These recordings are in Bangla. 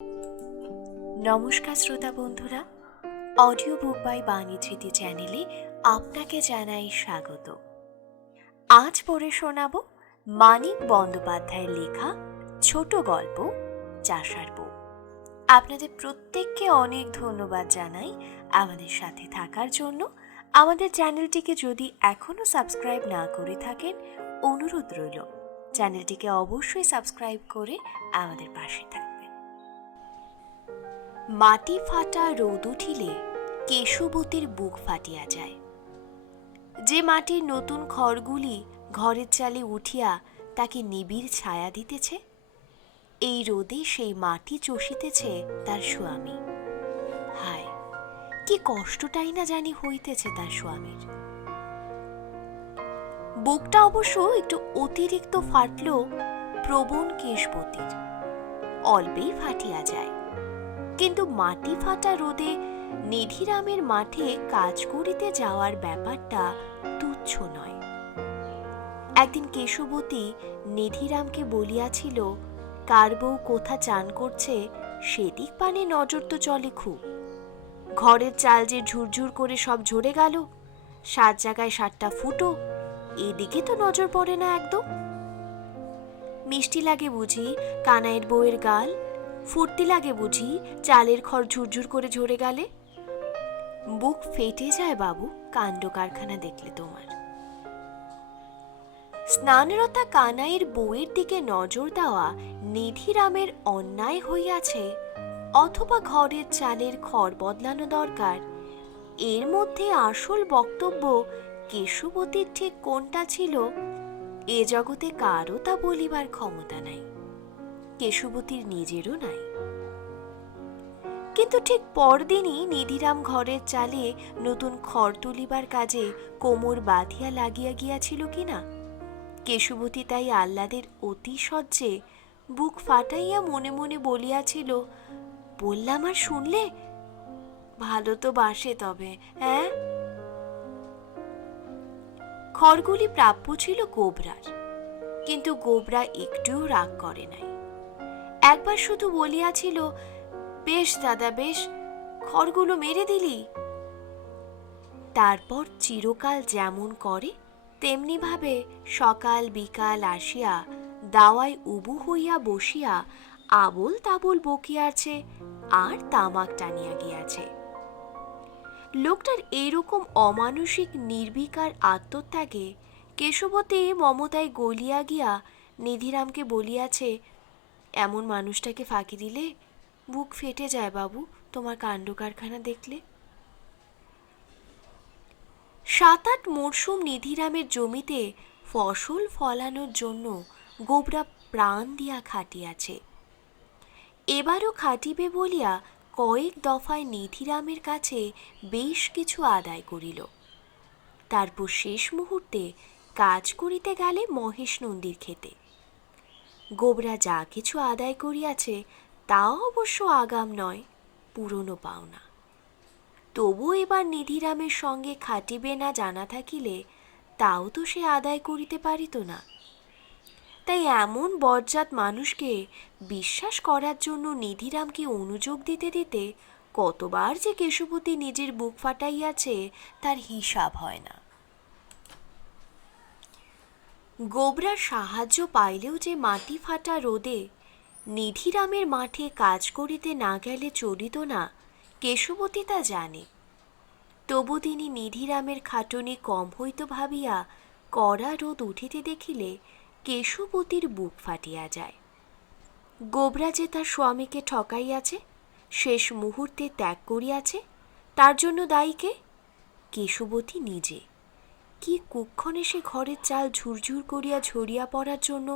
নমস্কার শ্রোতা বন্ধুরা, অডিও বুক বাই বাণী স্মৃতি চ্যানেলে আপনাকে জানাই স্বাগত। আজ পড়ে শোনাব মানিক বন্দ্যোপাধ্যায়ের লেখা ছোট গল্প চাষার বউ। আপনাদের প্রত্যেককে অনেক ধন্যবাদ জানাই আমাদের সাথে থাকার জন্য। আমাদের চ্যানেলটিকে যদি এখনও সাবস্ক্রাইব না করে থাকেন, অনুরোধ রইল চ্যানেলটিকে অবশ্যই সাবস্ক্রাইব করে আমাদের পাশে থাকবেন। মাটি ফাটা রোদ উঠিলে কেশবতীর বুক ফাটিয়া যায়। যে মাটির নতুন খড়গুলি ঘরের চালে উঠিয়া তাকে নিবিড় ছায়া দিতেছে, এই রোদে সেই মাটি চষিতেছে তার স্বামী। হায়, কি কষ্টটাই না জানি হইতেছে তার স্বামীর। বুকটা অবশ্য একটু অতিরিক্ত ফাটল প্রবণ কেশবতীর, অল্পেই ফাটিয়া যায়। কিন্তু মাটি ফাটা রোদে নিধিরামের মাঠে কাজ করিতে যাওয়ার ব্যাপারটা তুচ্ছ নয়। একদিন কেশবতী নিধিরামকে বলিয়াছিল, কার বউ কোথা চান করছে সেদিক পানে নজর তো চলে খুব। ঘরের চাল যে ঝুরঝুর করে সব ঝরে গেল, 7 জায়গায় 7টা ফুটো, এদিকে তো নজর পড়ে না একদম। মিষ্টি লাগে বুঝি কানাইয়ের বউয়ের গাল, ফুর্তি লাগে বুঝি চালের খড় ঝুরঝুর করে ঝরে গেলে। বুক ফেটে যায় বাবু কাণ্ড কারখানা দেখলে তোমার। স্নানরতা কানাইয়ের বউয়ের দিকে নজর দেওয়া নিধিরামের অন্যায় হইয়াছে, অথবা ঘরের চালের খড় বদলানো দরকার, এর মধ্যে আসল বক্তব্য কেশবতীর ঠিক কোনটা ছিল, এ জগতে কারও তা বলিবার ক্ষমতা নাই, কেশবতীর নিজেরও নাই। কিন্তু ঠিক পরদিনই নিধিরাম ঘরের চালে নতুন খড় তুলিবার কাজে কোমর বাঁধিয়া লাগিয়া গিয়াছিল কিনা, কেশবতী তাই আহ্লাদের অতিশয্যে বুক ফাটাইয়া মনে মনে বলিয়াছিল, বললাম আর শুনলে, ভালো তো বাসে তবে, হ্যাঁ। খড়গুলি প্রাপ্য ছিল গোবরার, কিন্তু গোবরা একটুও রাগ করে নাই। একবার শুধু বলিয়াছিল, বেশ দাদা বেশ, খড়গুলো মেরে দিলি। তারপর চিরকাল যেমন করে তেমনি ভাবে সকাল বিকাল আসিয়া দাওয়ায় উবু হইয়া বসিয়া আবোল তাবোল বকিয়াছে আর তামাক টানিয়া গিয়াছে। লোকটার এইরকম অমানসিক নির্বিকার আত্মত্যাগে কেশবতী মমতায় গলিয়া গিয়া নিধিরামকে বলিয়াছে, এমন মানুষটাকে ফাঁকি দিলে বুক ফেটে যায় বাবু তোমার কাণ্ড কারখানা দেখলে। 7-8 মরশুম নিধিরামের জমিতে ফসল ফলানোর জন্য গোবরা প্রাণ দিয়া খাটিয়াছে। এবারও খাটিবে বলিয়া কয়েক দফায় নিধিরামের কাছে বেশ কিছু আদায় করিল। তারপর শেষ মুহূর্তে কাজ করিতে গেলে মহেশ নন্দীর খেতে। গোবরা যা কিছু আদায় করিয়াছে তাও অবশ্য আগাম নয়, পুরনো পাওনা। তবু এবার নিধিরামের সঙ্গে খাটিবে না জানা থাকিলে তাও তো সে আদায় করিতে পারিত না। তাই এমন বজ্জাত মানুষকে বিশ্বাস করার জন্য নিধিরামকে অনুযোগ দিতে দিতে কতবার যে কেশবতী নিজের বুক ফাটাইয়াছে তার হিসাব হয় না। গোবরার সাহায্য পাইলেও যে মাটি ফাটা রোদে নিধিরামের মাঠে কাজ করিতে না গেলে চলিত না, কেশবতী তা জানে। তবু তিনি নিধিরামের খাটুনি কম হইত ভাবিয়া কড়া রোদ উঠিতে দেখিলে কেশবতীর বুক ফাটিয়া যায়। গোবরা যে তার স্বামীকে ঠকাইয়াছে, শেষ মুহূর্তে ত্যাগ করিয়াছে, তার জন্য দায়ী কে? কেশবতী নিজে। কি কুক্ষণে সে ঘরের চাল ঝুরঝুর করিয়া ঝরিয়া পড়ার জন্য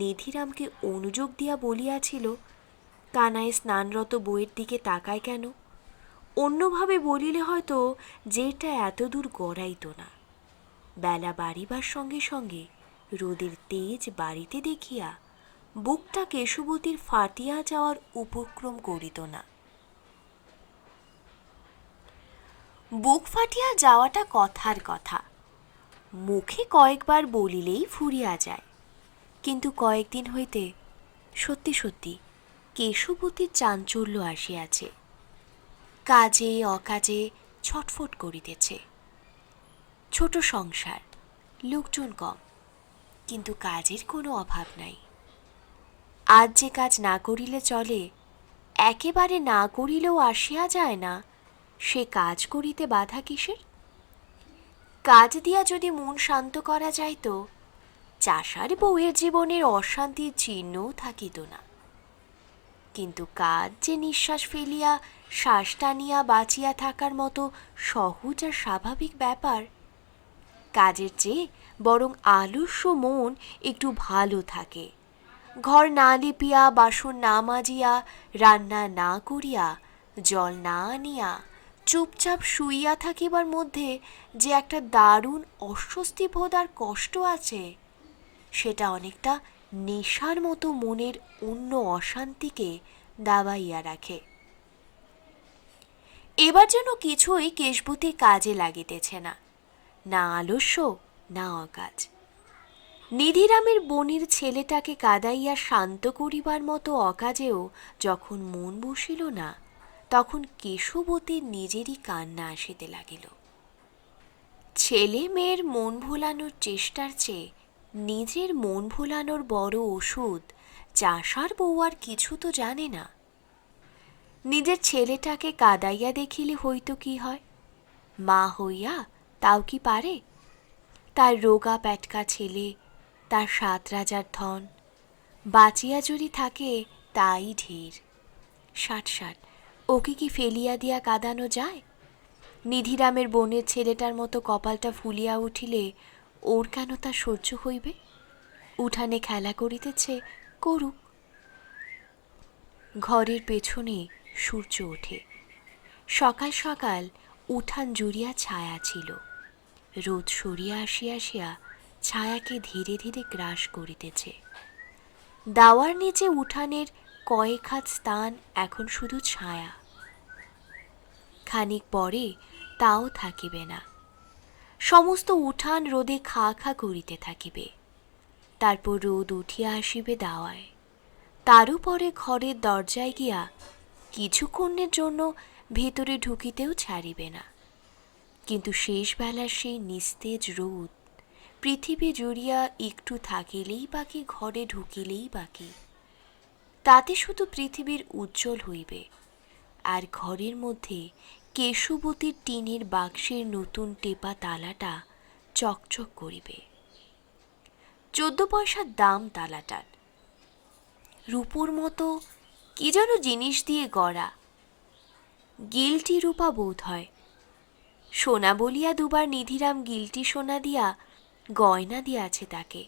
নিধিরামকে অনুযোগ দিয়া বলিয়াছিল, কানায় স্নানরত বউয়ের দিকে তাকায় কেন? অন্যভাবে বলিলে হয়তো যেটা এত দূর গড়াইত না। বেলা বাড়িবার সঙ্গে সঙ্গে রোদের তেজ বাড়িতে দেখিয়া বুকটা কেশবতীর ফাটিয়া যাওয়ার উপক্রম করিত না। বুক ফাটিয়া যাওয়াটা কথার কথা, মুখে কয়েকবার বলিলেই ফুরিয়া যায়, কিন্তু কয়েকদিন হইতে সত্যি সত্যি কেশবতীর চাঞ্চল্য আসিয়াছে। কাজে অকাজে ছটফট করিতেছে। ছোট সংসার, লোকজন কম, কিন্তু কাজের কোনো অভাব নাই। আজ যে কাজ না করিলে চলে, একেবারে না করিলেও আসিয়া যায় না, সে কাজ করিতে বাধা কিসের? কাজ দিয়া যদি মন শান্ত করা যাইত, চাষার বউয়ের জীবনের অশান্তির চিহ্নও থাকিত না। কিন্তু কাজ যে নিঃশ্বাস ফেলিয়া শ্বাস টানিয়া বাঁচিয়া থাকার মতো সহজ আর স্বাভাবিক ব্যাপার, কাজের চেয়ে বরং আলস্য মন একটু ভালো থাকে। ঘর না লিপিয়া, বাসন না মাজিয়া, রান্না না করিয়া, জল না আনিয়া চুপচাপ শুইয়া থাকিবার মধ্যে যে একটা দারুণ অস্বস্তিবোধ আর কষ্ট আছে, সেটা অনেকটা নেশার মতো মনের অন্য অশান্তিকে দাবাইয়া রাখে। এবার যেন কিছুই কেশবতীর কাজে লাগিতেছে না, না আলস্য না অকাজ। নিধিরামের বোনের ছেলেটাকে কাঁদাইয়া শান্ত করিবার মতো অকাজেও যখন মন বসিল না, তখন কেশবতীর নিজেরই কান্না আসিতে লাগিল। ছেলে মেয়ের মন ভোলানোর চেষ্টার চেয়ে নিজের মন ভোলানোর বড় ওষুধ চাষার বউ আর কিছু তো জানে না। নিজের ছেলেটাকে কাঁদাইয়া দেখিলে হইতো কি হয়? মা হইয়া তাও কি পারে? তার রোগা প্যাটকা ছেলে, তার ৭ রাজার ধন, বাঁচিয়া যদি থাকে তাই ঢের। ৬০ ওকে কি ফেলিয়া দিয়া কাঁদানো যায়? নিধিরামের বোনের ছেলেটার মতো কপালটা ফুলিয়া উঠিলে ওর কেন তা সহ্য হইবে? উঠানে খেলা করিতেছে, করুক। ঘরের পেছনে সূর্য ওঠে। সকাল সকাল উঠান জুড়িয়া ছায়া ছিল। রোদ সরিয়া আসিয়া আসিয়া ছায়াকে ধীরে ধীরে গ্রাস করিতেছে। দাওয়ার নিচে উঠানের কয়েক হাত স্থান এখন শুধু ছায়া। খানিক পরে তাও থাকিবে না। সমস্ত উঠান রোদে খা খা করিতে থাকিবে। তারপর রোদ উঠিয়া আসিবে দাওয়ায়। তারও পরে ঘরের দরজায় গিয়া কিছুক্ষণের জন্য ভেতরে ঢুকিতেও ছাড়িবে না। কিন্তু শেষ বেলার সেই নিস্তেজ রোদ পৃথিবী জুড়িয়া একটু থাকিলেই বাকি, ঘরে ঢুকিলেই বাকি। তাতে শুধু পৃথিবীর উজ্জ্বল হইবে, আর ঘরের মধ্যে কেশবতীর টিনের বাক্সের নতুন টেপা তালাটা চকচক করিবে। ১৪ পয়সার দাম তালাটার। রূপোর মতো কি যেন জিনিস দিয়ে গড়া, গিলটি রূপা বোধ হয়। সোনা বলিয়া দুবার নিধিরাম গিলটি সোনা দিয়া গয়না দিয়াছে তাকে।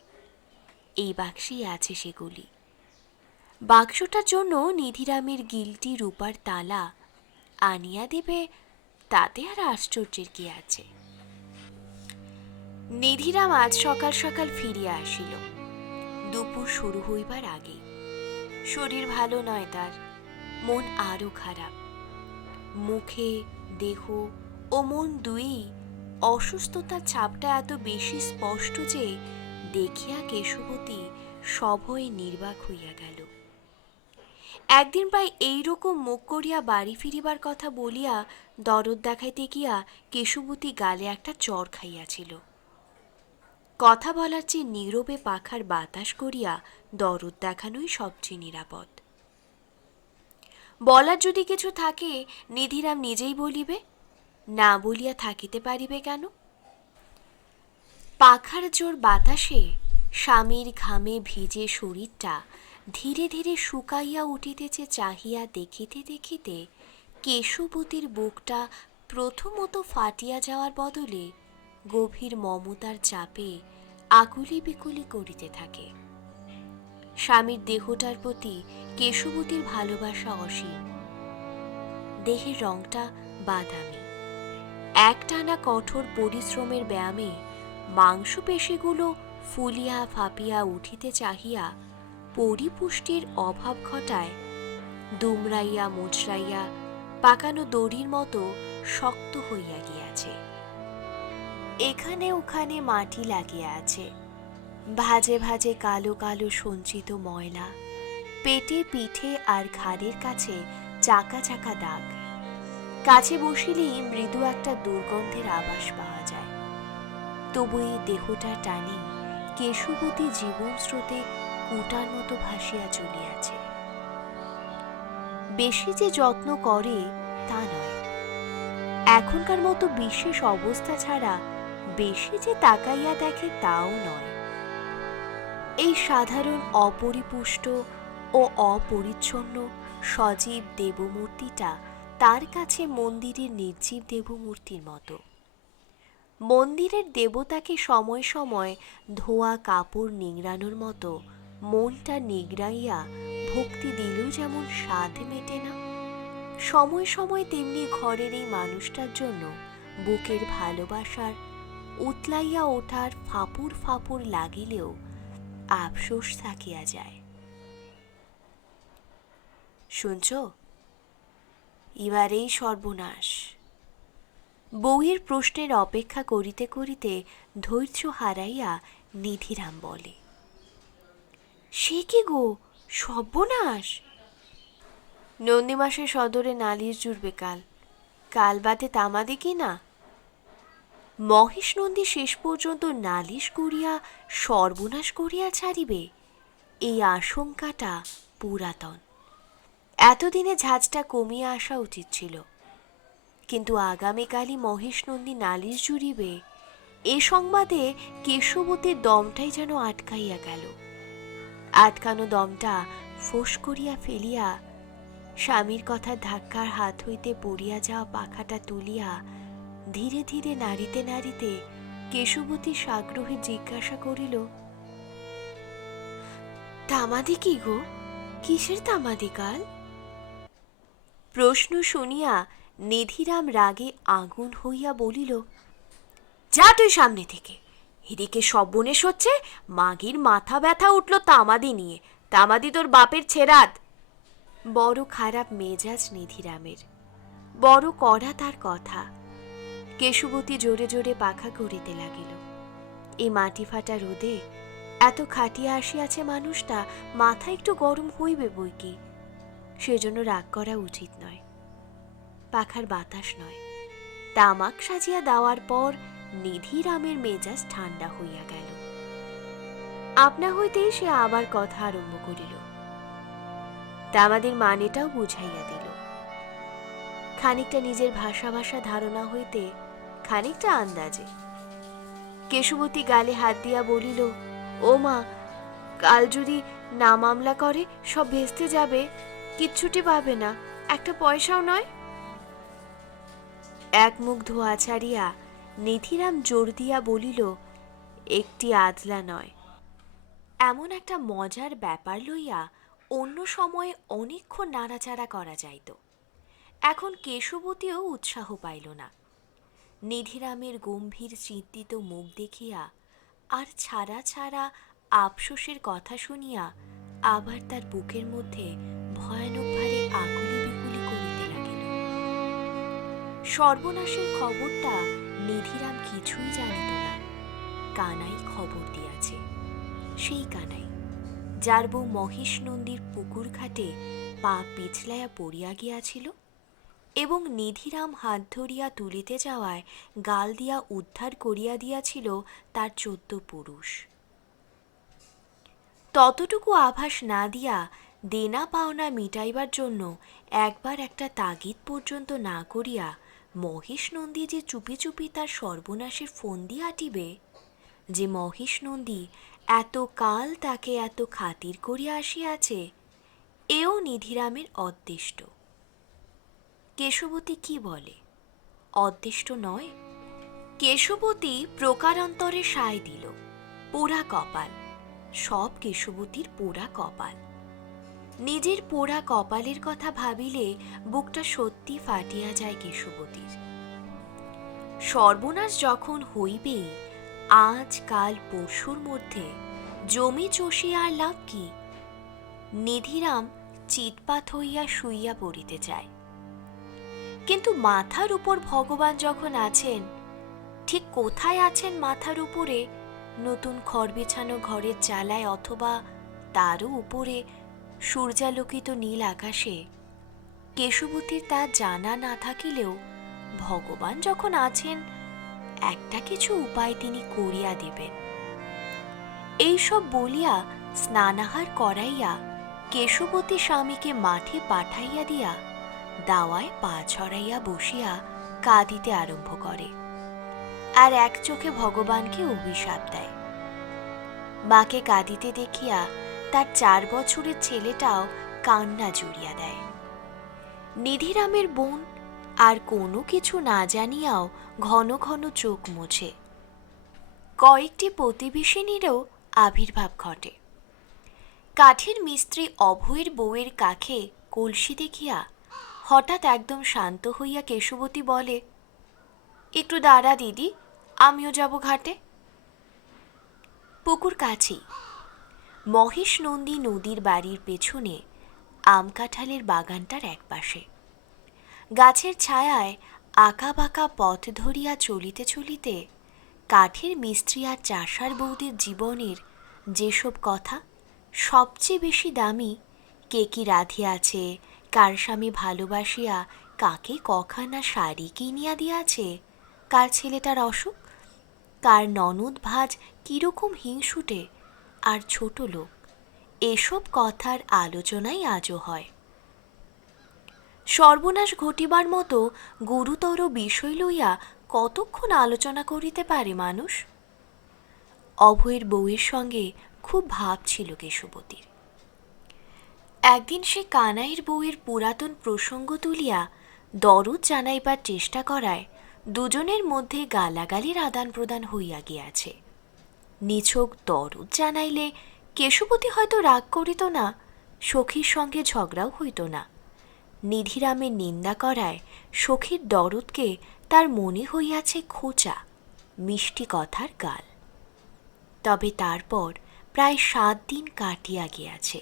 এই বাক্সেই আছে সেগুলি। বাক্সটার জন্য নিধিরামের গিলটি রূপার তালা আনিয়া দেবে, তাতে আর আশ্চর্যের কি আছে? নিধিরাম আজ সকাল সকাল ফিরিয়া আসিল, দুপুর শুরু হইবার আগে। শরীর ভালো নয় তার, মন আরো খারাপ। মুখে, দেহ ও মন দুই অসুস্থতার ছাপটা এত বেশি স্পষ্ট যে দেখিয়া কেশবতী সভয়ে নির্বাক হইয়া গেল। একদিন প্রায় এইরকম মুখ করিয়া বাড়ি ফিরিবার কথা বলিয়া দরদ দেখাইতে গিয়া কেশবতী গালে একটা চড় খাইয়াছিল। কথা বলার চেয়ে নীরবে পাখার বাতাস করিয়া দরদ দেখানোই সবচেয়ে নিরাপদ। বলার যদি কিছু থাকে নিধিরাম নিজেই বলিবে, না বলিয়া থাকিতে পারিবে কেন? পাখার জোর বাতাসে স্বামীর ঘামে ভিজে শরীরটা ধীরে ধীরে শুকাইয়া উঠিতেছে চাহিয়া দেখিতে দেখিতে কেশবতীর বুকটা প্রথমত ফাটিয়া যাওয়ার বদলে গভীর মমতার চাপে আকুলি বিকুলি করিতে থাকে। স্বামীর দেহটার প্রতি কেশবতীর ভালোবাসা অসীম। দেহের রংটা বাদামি। একটানা কঠোর পরিশ্রমের ব্যায়ামে মাংসপেশিগুলো ফুলিয়া ফাঁপিয়া উঠিতে চাহিয়া পরিপুষ্টির অভাব ঘটায় দুমড়াইয়া মোচড়াইয়া পাকানো দড়ির মতো শক্ত হইয়া গিয়াছে। এখানে ওখানে মাটি লাগিয়া আছে, ভাজে ভাজে কালো কালো সঞ্চিত ময়লা। পেটে, পিঠে আর ঘাড়ের কাছে চাকা চাকা দাগ। কাছে বসিলেই মৃদু একটা দুর্গন্ধের আভাস পাওয়া যায়। তবু এই দেহটার টানে কেশবতী জীবন স্রোতে কুটার মতো ভাসিয়া চলিয়াছে। বেশি যে যত্ন করে তা নয়, এখনকার মতো বিশেষ অবস্থা ছাড়া বেশি যে তাকাইয়া দেখে তাও নয়। এই সাধারণ অপরিপুষ্ট ও অপরিচ্ছন্ন সজীব দেবমূর্তিটা তার কাছে মন্দিরের নির্জীব দেবমূর্তির মতো। মন্দিরের দেবতাকে সময় সময় ধোয়া কাপড় নিংড়ানোর মতো মনটা নিগড়াইয়া ভক্তি দিলেও যেমন স্বাদ মেটে না, সময় সময় তেমনি ঘরের এই মানুষটার জন্য বুকের ভালোবাসার উতলাইয়া ওঠার ফাপুর ফাপুর লাগিলেও আফসোস থাকিয়া যায়। শুনছ, এবারেই সর্বনাশ। বউয়ের প্রশ্নের অপেক্ষা করিতে করিতে ধৈর্য হারাইয়া নিধিরাম বলে, সে কি গো, সর্বনাশ! নন্দীমাসের সদরে নালিশ জুড়বে কাল, কাল বাদে তামাদি কি না? মহেশ নন্দী শেষ পর্যন্ত নালিশ করিয়া সর্বনাশ করিয়া ছাড়িবে, এই আশঙ্কাটা পুরাতন। এতদিনে ঝাঁজটা কমিয়া আসা উচিত ছিল, কিন্তু আগামীকালই মহেশ নন্দী নালিশ জুড়িবে এ সংবাদে কেশবতীর দমটাই যেন আটকাইয়া গেল। আটকানো দমটা ফোঁস করিয়া ফেলিয়া স্বামীর কথা ধাক্কার হাত হইতে পড়িয়া যাওয়া পাখাটা তুলিয়া ধীরে ধীরে নাড়িতে নাড়িতে কেশবতী সাগ্রহে জিজ্ঞাসা করিল, তামাদি কি গো, কিসের তামাদি কাল? প্রশ্ন শুনিয়া নিধিরাম রাগে আগুন হইয়া বলিল, যা তুই সামনে থেকে, এদিকে সর্বনেশ হচ্ছে, মাগির মাথা ব্যথা উঠল তামাদি নিয়ে, তামাদি তোর বাপের ছেড়াদ। বড় খারাপ মেজাজ নিধিরামের, বড় কড়া তার কথা। কেশবতী জোরে জোরে পাখা করিতে লাগিল। এই মাটি ফাটা রোদে এত খাটিয়া আসিয়াছে মানুষটা, মাথা একটু গরম হইবে বই কি, সেজন্য রাগ করা উচিত নয়। পাখার বাতাস নয়, তামাক সাজিয়া দেওয়ার পর নিধিরামের মেজাজ ঠান্ডা হইয়া গেল। আপনা হইতেই সে আবার কথা আরম্ভ করিল, তামাদের মানেটাও বুঝাইয়া দিল। খানিকটা নিজের ভাষা ভাষা ধারণা হইতে, খানিকটা আন্দাজে। কেশবতী গালে হাত দিয়া বলিল, ও মা, কাল যদি না মামলা করে সব ভেস্তে যাবে, কিচ্ছুটি পাবে না, একটা পয়সাও নয়। এক মুখ ধোয়া ছাড়িয়া নিধিরাম জোর দিয়া বলিল, একটি আদলা নয়। এমন একটা মজার ব্যাপার লইয়া অন্য সময়ে অনেকক্ষণ নাড়াচাড়া করা যাইত, এখন কেশবতীও উৎসাহ পাইল না। নিধিরামের গম্ভীর চিন্তিত মুখ দেখিয়া আর ছাড়া ছাড়া আফসোসের কথা শুনিয়া আবার তার বুকের মধ্যে ভয়ানক ভারে আকুলি বিকুলি করিতে লাগিল। সর্বনাশের খবরটা নিধিরাম কিছুই জানিত না, কানাই খবর দিয়াছে। সেই কানাই, যার বউ মহেশ নন্দীর পুকুর ঘাটে পা পিছলাইয়া পড়িয়া গিয়াছিল এবং নিধিরাম হাত ধরিয়া তুলিতে যাওয়ায় গাল দিয়া উদ্ধার করিয়া দিয়াছিল তার 14 পুরুষ। ততটুকু আভাস না দিয়া দেনা পাওনা মিটাইবার জন্য একবার একটা তাগিদ পর্যন্ত না করিয়া মহেশ নন্দী যে চুপি চুপি তার সর্বনাশের ফন্দি আটিবে, যে মহেশ নন্দী এত কাল তাকে এত খাতির করিয়া আসিয়াছে, এও নিধিরামের অদৃষ্ট। কেশবতী কি বলে, অদৃষ্ট নয়? কেশবতী প্রকারান্তরে সায় দিল, পোড়া কপাল, সব কেশবতীর পোড়া কপাল। নিজের পোড়া কপালের কথা ভাবিলে বুকটা সত্যি ফাটিয়া যায় কেশবতীর। সর্বনাশ যখন হইবেই, আজ কাল পরশুর মধ্যে জমি চষিয়া আর লাভ কি? নিধিরাম চিৎপাত হইয়া শুইয়া পড়িতে চায়, কিন্তু মাথার উপর ভগবান যখন আছেন, ঠিক কোথায় আছেন মাথার উপরে নতুন খড় বিছানো ঘরের চালায়, অথবা তারও উপরে সূর্যালোকিত নীল আকাশে কেশবতীর তা জানা না থাকিলেও ভগবান যখন আছেন, একটা কিছু উপায় তিনি করিয়া দিবেন। এইসব বলিয়া স্নানাহার করাইয়া কেশবতী স্বামীকে মাঠে পাঠাইয়া দিয়া দাওয়ায় পা ছড়াইয়া বসিয়া কাঁদিতে আরম্ভ করে, আর এক চোখে ভগবানকে অভিশাপ দেয়। মাকে কাঁদিতে দেখিয়া তার 4 বছরের ছেলেটাও কান্না জুড়িয়া দেয়। নিধিরামের বোন আর কোনো কিছু না জানিয়াও ঘন ঘন চোখ মোছে। কয়েকটি প্রতিবেশিনীরও আবির্ভাব ঘটে। কাঠের মিস্ত্রি অভয়ের বউয়ের কাছে কলসি দেখিয়া হঠাৎ একদম শান্ত হইয়া কেশবতী বলে, একটু দাঁড়া দিদি, আমিও যাব ঘাটে। পুকুর কাছেই। মহেশ নন্দী নদীর বাড়ির পেছনে আম কাঁঠালের বাগানটার একপাশে। গাছের ছায়ায় আঁকা বাঁকা পথ ধরিয়া চলিতে চলিতে কাঠের মিস্ত্রি আর চাষার বৌদের জীবনের যেসব কথা সবচেয়ে বেশি দামি, কে কি রাধিয়াছে, কার স্বামী ভালোবাসিয়া কাকে কখানা শাড়ি কিনিয়া দিয়াছে, কার ছেলেটার অসুখ, কার ননদ ভাজ কিরকম হিংসুটে আর ছোট লোক, এসব কথার আলোচনাই আজও হয়। সর্বনাশ ঘটিবার মতো গুরুতর বিষয় লইয়া কতক্ষণ আলোচনা করিতে পারে মানুষ? অভয়ের বউয়ের সঙ্গে খুব ভাব ছিল কেশবতীর। একদিন সে কানাইয়ের বউয়ের পুরাতন প্রসঙ্গ তুলিয়া দরদ জানাইবার চেষ্টা করায় দুজনের মধ্যে গালাগালির আদান প্রদান হইয়া গিয়াছে। নিছক দরদ জানাইলে কেশবতী হয়তো রাগ করিত না, সখীর সঙ্গে ঝগড়াও হইত না। নিধিরামের নিন্দা করায় সখীর দরদকে তার মনে হইয়াছে খোঁচা, মিষ্টি কথার গাল। তবে তারপর প্রায় 7 দিন কাটিয়া গিয়াছে।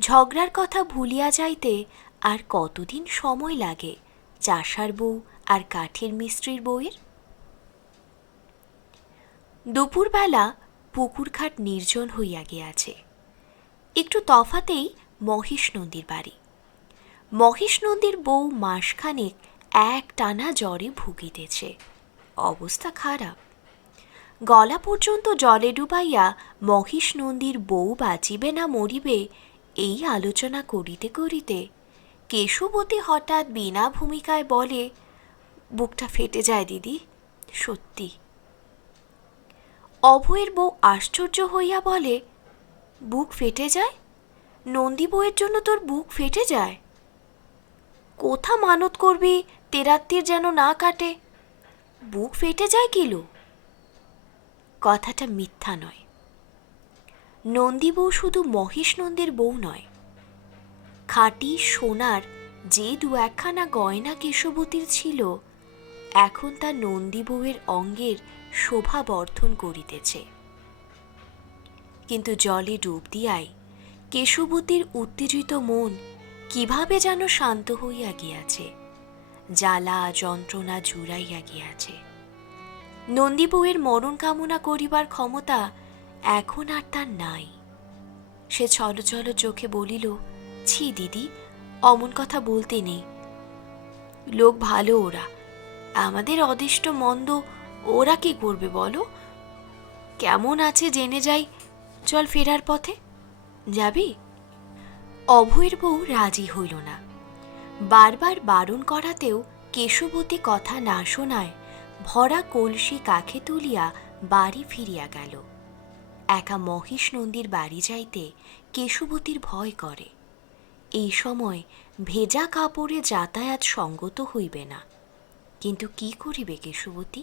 ঝগড়ার কথা ভুলিয়া যাইতে আর কতদিন সময় লাগে চাষার বউ আর কাঠের মিস্ত্রির বউয়ের? দুপুরবেলা পুকুরঘাট নির্জন হইয়া গিয়াছে। একটু তফাতেই মহেশ নন্দীর বাড়ি। মহেশ নন্দীর বউ মাসখানেক এক টানা জ্বরে ভুগিতেছে, অবস্থা খারাপ। গলা পর্যন্ত জলে ডুবাইয়া মহেশ নন্দীর বউ বাঁচিবে না মরিবে এই আলোচনা করিতে করিতে কেশবতী হঠাৎ বিনা ভূমিকায় বলে, বুকটা ফেটে যায় দিদি, সত্যি। অভয়ের বউ আশ্চর্য হইয়া বলে, বুক ফেটে যায়? নন্দী বউয়ের জন্য তোর বুক ফেটে যায়? কোথা মানত করবি তেরাত্তির যেন না কাটে, বুক ফেটে যায় কিলো? কথাটা মিথ্যা নয়। নন্দী বউ শুধু মহেশ নন্দীর বউ নয়, খাঁটি সোনার যে 2-1খানা গয়না কেশবতীর ছিল, এখন তা নন্দী বউয়ের অঙ্গের শোভা বর্ধন করিতেছে। কিন্তু জলে ডুব দিয়াই কেশবতীর উত্তেজিত মন কিভাবে যেন শান্ত হইয়া গিয়াছে, জ্বালা যন্ত্রণা জুড়াইয়া গিয়াছে। নন্দী বউয়ের মরণ কামনা করিবার ক্ষমতা এখন আর তার নাই। সে ছল ছল চোখে বলিল, ছি দিদি, অমন কথা বলতে নেই। লোক ভালো ওরা, আমাদের অদিষ্ট মন্দ ওরা কি করবে বলো? কেমন আছে জেনে যাই, চল ফেরার পথে। যাবি? অভয়ের বউ রাজি হইল না। বারবার বারণ করাতেও কেশবতী কথা না শোনায় ভরা কলসি কাখে তুলিয়া বাড়ি ফিরিয়া গেল। একা মহেশ নন্দীর বাড়ি যাইতে কেশবতীর ভয় করে। এই সময় ভেজা কাপড়ে যাতায়াত সঙ্গত হইবে না। কিন্তু কি করিবে কেশবতী?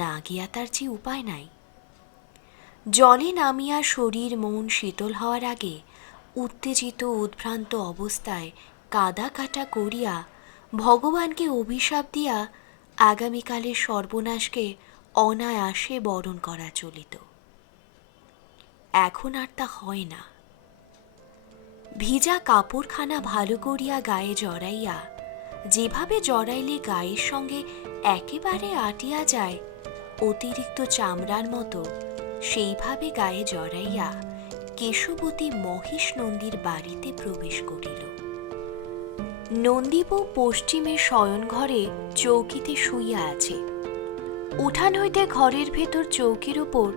না গিয়া তার যে উপায় নাই। জলে নামিয়া শরীর মন শীতল হওয়ার আগে উত্তেজিত উদ্ভ্রান্ত অবস্থায় কাদা কাটা করিয়া ভগবানকে অভিশাপ দিয়া আগামীকালের সর্বনাশকে অনায়াসে বরণ করা চলিত। এখন আর তা হয় না। ভিজা কাপড়খানা ভালো করিয়া গায়ে জড়াইয়া, যেভাবে জড়াইলে গায়ের সঙ্গে একেবারে আটিয়া যায় অতিরিক্ত চামড়ার মতো, সেইভাবে গায়ে জড়াইয়া কেশবতী মহিষ নন্দীর বাড়িতে প্রবেশ করিল। নন্দীবউ পশ্চিমে শয়নঘরে চৌকিতে শুইয়া আছে। উঠান হইতে ঘরের ভেতর চৌকির উপর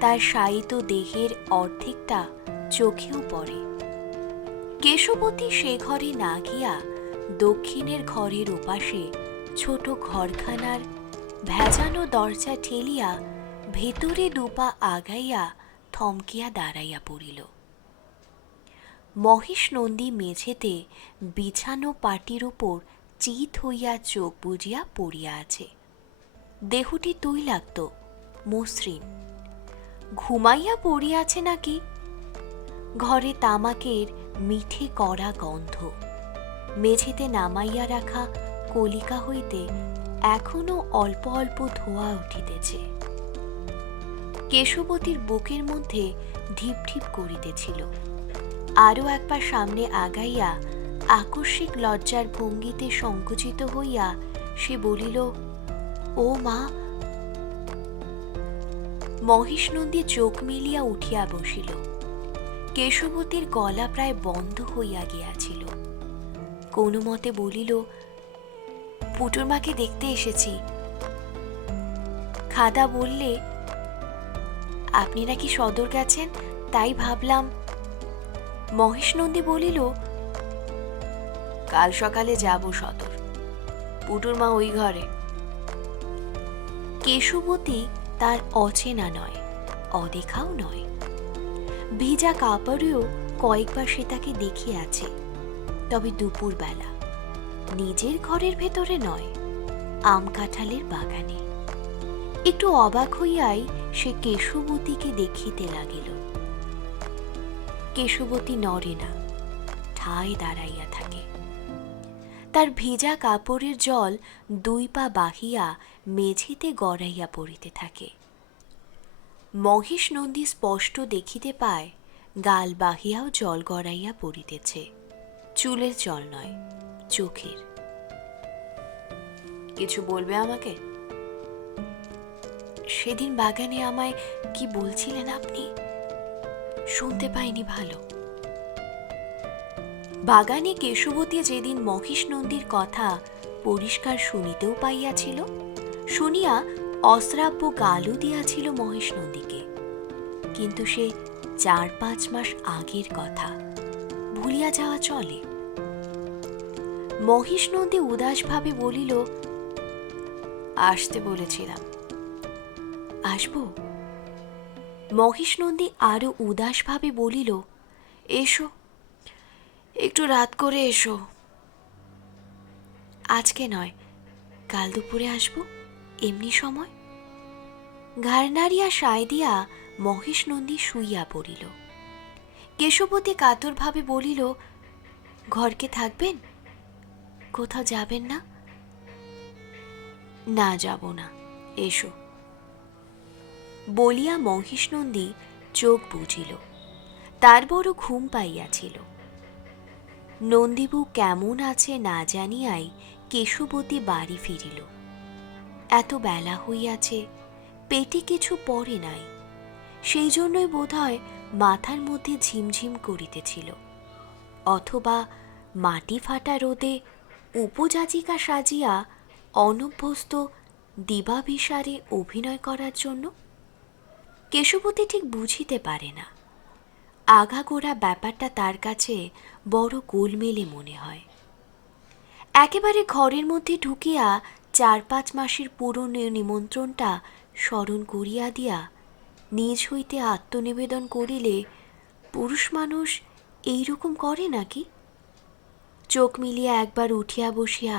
তার শায়িত দেহের অর্ধেকটা চোখেও পড়ে। কেশবতী সে ঘরে না গিয়া দক্ষিণের ঘরের ওপাশে ছোট ঘরখানার ভেজানো দরজা ঠেলিয়া ভেতরে দুপা আগাইয়া থমকিয়া দাঁড়াইয়া পড়িল। মহিষ নন্দী মেঝেতে বিছানো পাটির উপর চিত হইয়া চোখ বুজিয়া পড়িয়া আছে। দেহটি তৈলাক্ত, মসৃণ। ঘুমাইয়া পড়িয়াছে নাকি? ঘরে তামাকের মিঠে কড়া গন্ধ। মেঝেতে নামাইয়া রাখা কলিকা হইতে এখনো অল্প অল্প ধোঁয়া উঠিতেছে। কেশবতীর বুকের মধ্যে ঢিপ ঢিপ করিতেছিল। আরও একবার সামনে আগাইয়া আকস্মিক লজ্জার ভঙ্গিতে সংকুচিত হইয়া সে বলিল, ও মা। মহিষ নন্দী চোখ মিলিয়া উঠিয়া বসিল। কেশবতীর গলা প্রায় বন্ধ হইয়া গিয়াছিল। কোনো মতে বলিল, পুটুর মাকে দেখতে এসেছি। খাদা বললে আপনি নাকি সদর গেছেন, তাই ভাবলাম। মহিষ নন্দী বলিল, কাল সকালে যাব সদর, পুটুর মা ওই ঘরে। কেশবতী তার অচেনা নয়, অদেখাও নয়। ভিজা কাপড়েও কয়েকবার সে তাকে দেখিয়াছে, তবে দুপুরবেলা, নিজের ঘরের ভেতরে নয়, আম কাঁঠালের বাগানে। একটু অবাক হইয়াই সে কেশবতীকে দেখিতে লাগিল। কেশবতী নড়ে না, ঠায় দাঁড়াইয়া থাকে। তার ভিজা কাপড়ের জল দুই পা বাহিয়া মেঝেতে গড়াইয়া পড়িতে থাকে। মহিষ নন্দী স্পষ্ট দেখিতে পায় গাল বাহিয়াও জল গড়াইয়া পড়িতেছে। চুলের জল নয়, চোখের। কিছু বলবে আমাকে? সেদিন বাগানে আমায় কি বলছিলেন আপনি? শুনতে পাইনি ভালো। বাগানে কেশবতী যেদিন মহিষ নন্দীর কথা পরিষ্কার শুনিতেও পাইয়াছিল, শুনিয়া অশ্রাব্য গালও দিয়াছিল মহেশ নন্দীকে। কিন্তু সে 4-5 মাস আগের কথা, ভুলিয়া যাওয়া চলে? মহিষ নন্দী উদাসভাবে বলিল, আসতে বলেছিলাম। আসব? মহিষ নন্দী আরো উদাসভাবে বলিল, এসো, একটু রাত করে এসো। আজকে নয়, কাল দুপুরে আসব, এমনি সময়। ঘাড় নাড়িয়া সায় দিয়া মহিষ নন্দী শুইয়া পড়িল। কেশবতী কাতরভাবে বলিল, ঘরকে থাকবেন? কোথাও যাবেন না? না, যাব না, এসো। বলিয়া মহিষ নন্দী চোখ বুজিল। তার বড় ঘুম পাইয়াছিল। নন্দীবু কেমন আছে না জানিয়াই কেশবতী বাড়ি ফিরিল। এত বেলা হইয়াছে, পেটে কিছু পড়ে নাই, সেই জন্যই বোধহয় মাথার মধ্যে ঝিমঝিম করিতেছিল। অথবা মাটি ফাটা রোদে উপযাচিকা সাজিয়া অনভ্যস্ত দিবাভিসারে অভিনয় করার জন্য। কেশবতী ঠিক বুঝিতে পারে না। আগাগোড়া ব্যাপারটা তার কাছে বড় গোলমেলে মনে হয়। একেবারে ঘরের মধ্যে ঢুকিয়া 4-5 মাসের পুরনো নিমন্ত্রণটা স্মরণ করিয়া দিয়া নিজ হইতে আত্মনিবেদন করিলে পুরুষ মানুষ এইরকম করে নাকি? চোখ মিলিয়া একবার উঠিয়া বসিয়া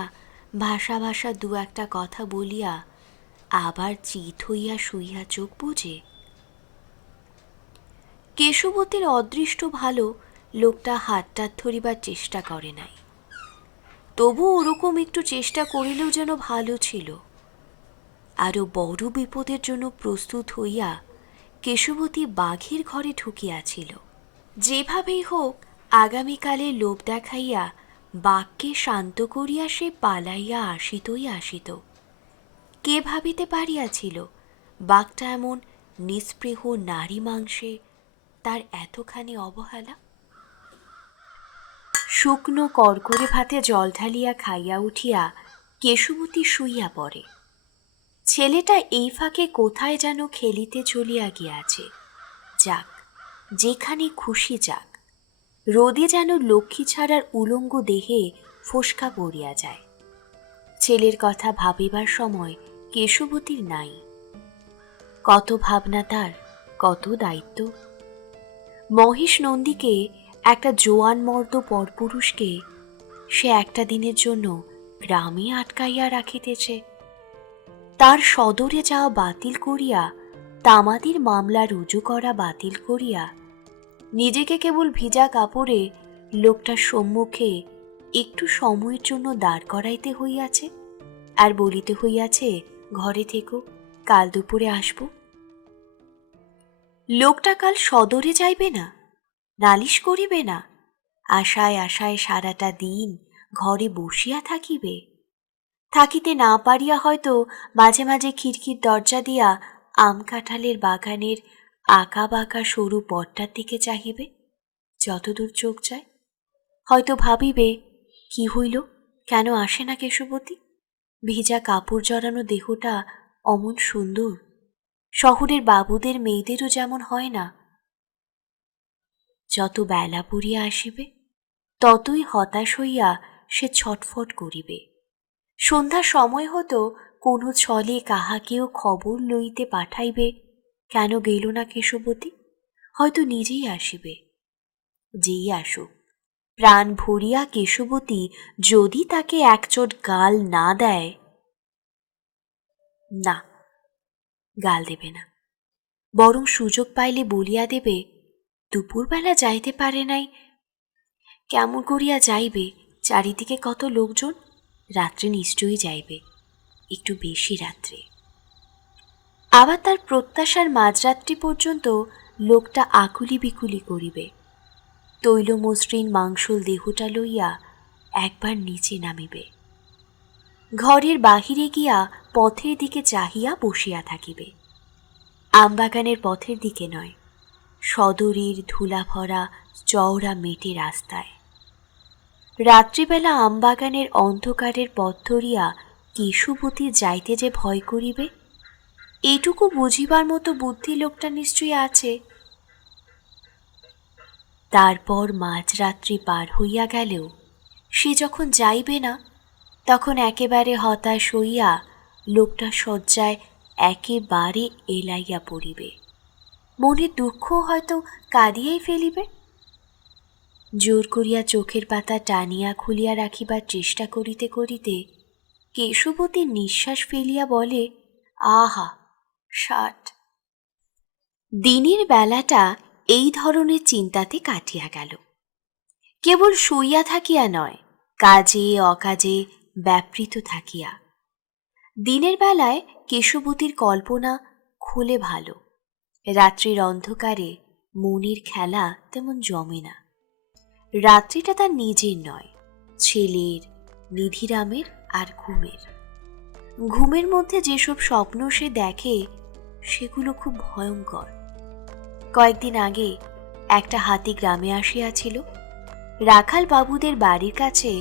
ভাষা ভাষা 2-একটা কথা বলিয়া আবার চিত হইয়া শুইয়া চোখ বুজে। কেশবতীর অদৃষ্ট ভালো লোকটা হাতটাত ধরিবার চেষ্টা করে নাই। তবু ওরকম একটু চেষ্টা করিলেও যেন ভালো ছিল। আরো বড় বিপদের জন্য প্রস্তুত হইয়া কেশবতী বাঘের ঘরে ঢুকিয়াছিল। যেভাবেই হোক আগামীকালে লোভ দেখাইয়া বাঘকে শান্ত করিয়া সে পালাইয়া আসিতই আসিত। কে ভাবিতে পারিয়াছিল বাঘটা এমন নিস্পৃহ নারী মাংসে তার এতখানি অবহেলা? শুকনো কড়কড়ে ভাতে জল ঢালিয়া খাইয়া উঠিয়া কেশবতী শুইয়া পড়ে। ছেলেটা এই ফাঁকে কোথায় যেন খেলিতে চলিয়া গিয়াছে। যাক, যেখানে খুশি যাক। রোদে যেন লক্ষ্মী ছাড়ার উলঙ্গ দেহে ফোসকা পড়িয়া যায়। ছেলের কথা ভাবিবার সময় কেশবতীর নাই। কত ভাবনা তার, কত দায়িত্ব। মহেশ নন্দীকে, একটা জোয়ান মর্দ পরপুরুষকে সে একটা দিনের জন্য গ্রামে আটকাইয়া রাখিতেছে। তার সদরে যাওয়া বাতিল করিয়া, তামাদির মামলা রুজু করা বাতিল করিয়া, নিজেকে কেবল ভিজা কাপড়ে লোকটার সম্মুখে একটু সময়ের জন্য দাঁড় করাইতে হইয়াছে, আর বলিতে হইয়াছে, ঘরে থেকো, কাল দুপুরে আসব। লোকটা কাল সদরে যাইবে না, নালিশ করিবে না, আশায় আশায় সারাটা দিন ঘরে বসিয়া থাকিবে। থাকিতে না পারিয়া হয়তো মাঝে মাঝে খিড়কির দরজা দিয়া আম কাঁঠালের বাগানের আঁকা বাঁকা সরু পথটার দিকে চাহিবে, যতদূর চোখ যায়। হয়তো ভাবিবে, কি হইল, কেন আসে না কেশবতী? ভিজা কাপড় জড়ানো দেহটা অমন সুন্দর, শহরের বাবুদের মেয়েদেরও যেমন হয় না। যত বেলা পড়িয়া আসিবে, ততই হতাশ হইয়া সে ছটফট করিবে। সন্ধ্যার সময় হতো কোনো ছলে কাহাকেও খবর লইতে পাঠাইবে, কেন গেল না কেশবতী? হয়তো নিজেই আসিবে। যেই আসুক, প্রাণ ভরিয়া কেশবতী যদি তাকে একচোট গাল না দেয়, না, গাল দেবে না, বরং সুযোগ পাইলে বলিয়া দেবে, দুপুরবেলা যাইতে পারে নাই, কেমন করিয়া যাইবে, চারিদিকে কত লোকজন, রাত্রে নিশ্চয়ই যাইবে, একটু বেশি রাত্রে। আবার তার প্রত্যাশার মাঝরাত্রি পর্যন্ত লোকটা আকুলি বিকুলি করিবে। তৈল মসৃণ মাংসল দেহটা লইয়া একবার নিচে নামিবে। ঘরের বাহিরে গিয়া পথের দিকে চাহিয়া বসিয়া থাকিবে। আমবাগানের পথের দিকে নয়, সদরের ধুলা ভরা চওড়া মেটে রাস্তায়। রাত্রিবেলা আমবাগানের অন্ধকারের পথ ধরিয়া কেশবতী যাইতে যে ভয় করিবে, এইটুকু বুঝিবার মতো বুদ্ধি লোকটা নিশ্চয়ই আছে। তারপর মাঝরাত্রি পার হইয়া গেলেও সে যখন যাইবে না, তখন একেবারে হতাশ হইয়া লোকটা শয্যায় একেবারে এলাইয়া পড়িবে। মনের দুঃখ হয়তো কাঁদিয়াই ফেলিবে। জোর করিয়া চোখের পাতা টানিয়া খুলিয়া রাখিবার চেষ্টা করিতে করিতে কেশবতী নিঃশ্বাস ফেলিয়া বলে, আহা, 60। দিনের বেলাটা এই ধরনের চিন্তাতে কাটিয়া গেল। কেবল শুইয়া থাকিয়া নয়, কাজে অকাজে ব্যাপৃত থাকিয়া। দিনের বেলায় কেশবতীর কল্পনা খুলে ভালো, রাত্রির অন্ধকারে মনের খেলা তেমন জমে না। রাত্রিটা তার নিজের নয়, ছেলের, নিধিরামের আর ঘুমের। ঘুমের মধ্যে যেসব স্বপ্ন সে দেখে, সেগুলো খুব ভয়ঙ্কর। কয়েকদিন আগে একটা হাতি গ্রামে আসিয়াছিল। রাখাল বাবুদের বাড়ির কাছে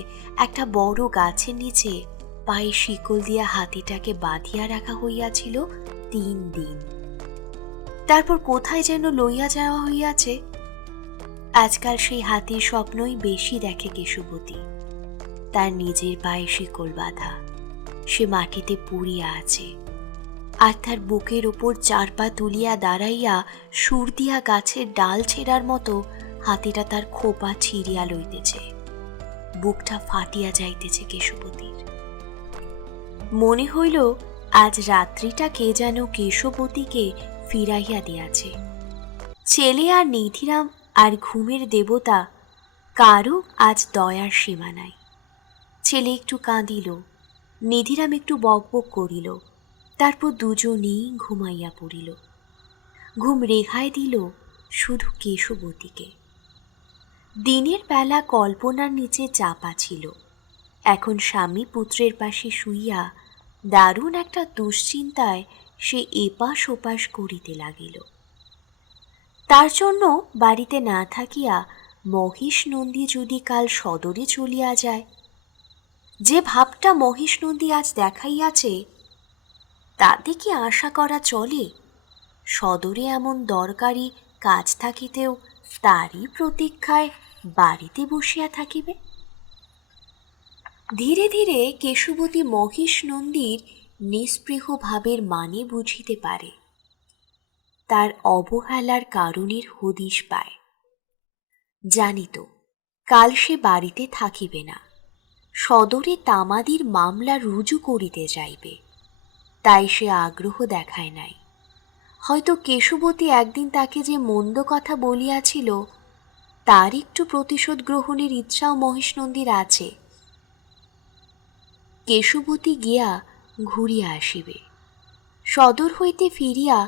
একটা বড় গাছের নিচে পায়ে শিকল দিয়া হাতিটাকে বাঁধিয়া রাখা হইয়াছিল 3 দিন। তারপর কোথায় যেন লইয়া যাওয়া হইয়াছে। আজকাল সেই হাতির স্বপ্নই বেশি দেখে কেশবতী। তার নিজের পায়ে শিকল বাঁধা, সে মাটিতে পুড়িয়া আছে, আর তার বুকের ওপর 4 পা তুলিয়া দাঁড়াইয়া সুর দিয়া গাছের ডাল ছেঁড়ার মতো হাতিটা তার খোপা ছিঁড়িয়া লইতেছে। বুকটা ফাটিয়া যাইতেছে কেশবতীর। মনে হইল আজ রাত্রিটা কে যেন কেশবতীকে ফিরাইয়া দিয়াছে। ছেলে আর নিধিরাম আর ঘুমের দেবতা, কারও আজ দয়ার সীমা নাই। ছেলে একটু কাঁদিল, নিধিরাম একটু বকবক করিল, তারপর দুজনেই ঘুমাইয়া পড়িল। ঘুম রেহাই দিল শুধু কেশবতীকে। দিনের বেলা কল্পনার নিচে চাপা ছিল, এখন স্বামী পুত্রের পাশে শুইয়া দারুণ একটা দুশ্চিন্তায় সে এপাশ ওপাশ করিতে লাগিল। তার জন্য বাড়িতে না থাকিয়া মহিষ নন্দী যদি কাল সদরে চলিয়া যায়, যে ভাবটা মহিষ নন্দী আজ দেখাইয়াছে, তাতে কি আশা করা চলে সদরে এমন দরকারি কাজ থাকিতেও তারই প্রতীক্ষায় বাড়িতে বসিয়া থাকিবে? ধীরে ধীরে কেশবতী মহিষ নন্দীর নিস্পৃহ ভাবের মানে বুঝিতে পারে, তার অবহেলার কারণের হদিশ পায়। জানিত কাল সে বাড়িতে থাকিবে না, সদরে তামাদির মামলা রুজু করিতে যাইবে, তাই সে আগ্রহ দেখায় নাই। হয়তো কেশবতী একদিন তাকে যে মন্দ কথা বলিয়াছিল, তার একটু প্রতিশোধ গ্রহণের ইচ্ছাও মহিষনন্দীর আছে। কেশবতী গিয়া ঘুরিয়া আসিবে। সদর হইতে ফিরিয়া